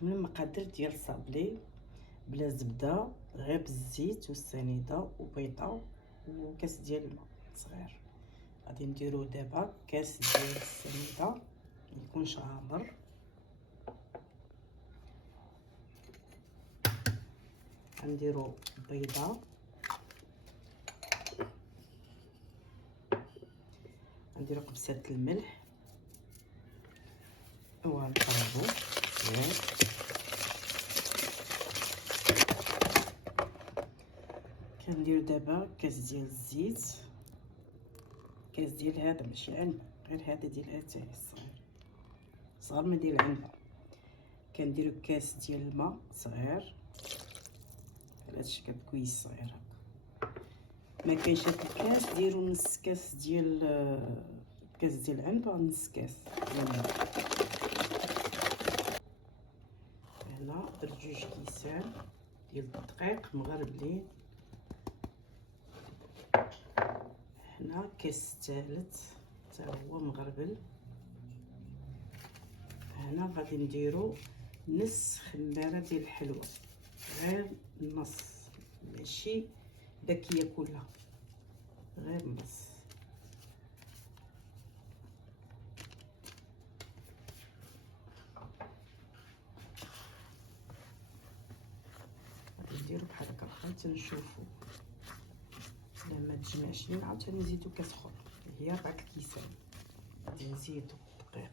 كمل المقادير ديال الصابلي بلا زبده، غير بالزيت والسنيده وبيضه وكاس ديال الماء صغير. غادي نديرو دابا كاس ديال السنيده ميكونش غامر، غنديرو بيضه، غنديرو قبصه الملح وغنقلبو شويه. كندير دابا كاس ديال الزيت، كاس ديال هذا ماشي علبه، غير هذا ديال اتاي الصغير صغر من ديال العنبه. كنديرو كاس ديال الماء صغير على هاد الشكل كويس صغير هكا. ما كاينش هاد الكاس ديروا نص كاس ديال العنبه، نص كاس ديال الماء. هنا درت 2 كيسان ديال الدقيق مغربلين. هنا كاس ثالث حتى هو مغربل. هنا غادي نديرو نص خماره ديال الحلوى، غير النص ماشي داكيه كلها، غير النص. غادي نديرو بحال هكا حتى نشوفو لما تجمعش لينا، عاوتاني نزيدو كاس اخر هي 4 كيسان. غادي نزيدو الدقيق،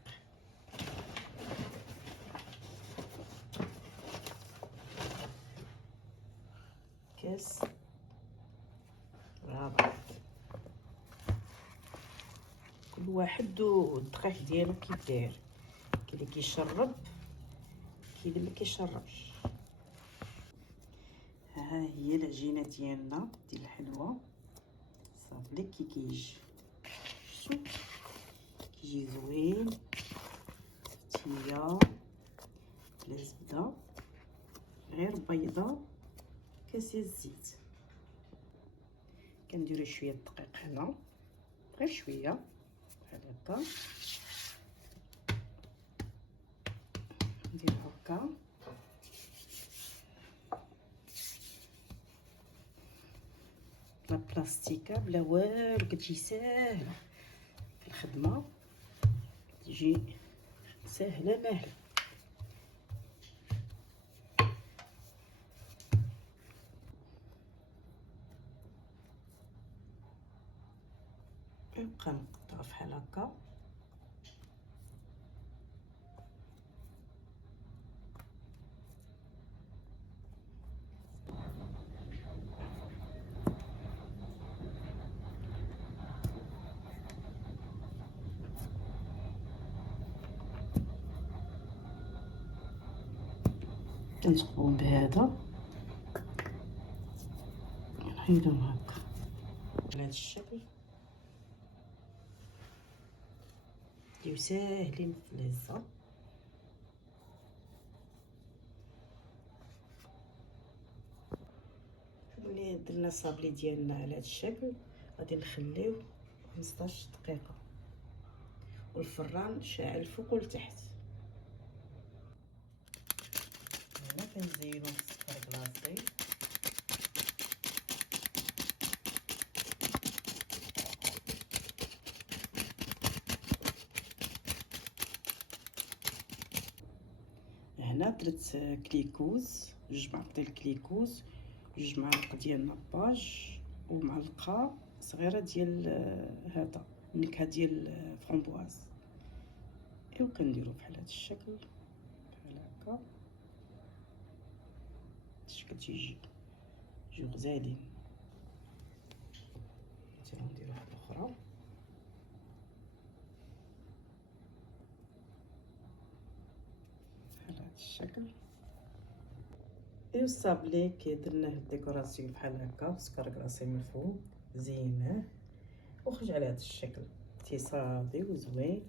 كاس رابع. كل واحد والدقيق ديالو كيف داير، كاين اللي كيشرب كاين اللي ما كيشربش. ها هي العجينه ديالنا ديال الحلوى صافي كي كيجي، شوف كيجي زوين فتيه بلا زبده، غير بيضه، كاس ديال الزيت. كنديرو شويه الدقيق هنا، غير شويه بحال هكا، ندير هكا. لا بلاستيكه بلا والو، كتجي ساهله في الخدمه، تجي ساهله ماهله. نبقى نقطع بحال هكا. كنصبهم بهذا، نحيدهم هكا على هذا الشكل، يجيو ساهلين في الهزه. ملي درنا الصابلي ديالنا على هذا الشكل غادي نخليوه 15 دقيقه، والفران شاعل فوق ولتحت. هنا كنزينو بالسكر كلاصي، هنا درت كليكوز، 2 معالق ديال الكليكوز، 2 معالق ديال ناباج، ومعلقه صغيره ديال هذا النكهه ديال فرامبواز. ايوا كنديرو بحال هذا الشكل، بحال هكا الشكل تيجي غزالين. حتى نديرو واحده اخرى بحال هذا الشكل. ايوا الصابلي كي درناه ديكوراسيون بحال هكا، سكر كلاصي من الفوق، زيناه وخرج على هذا الشكل، تيصافي وزوين.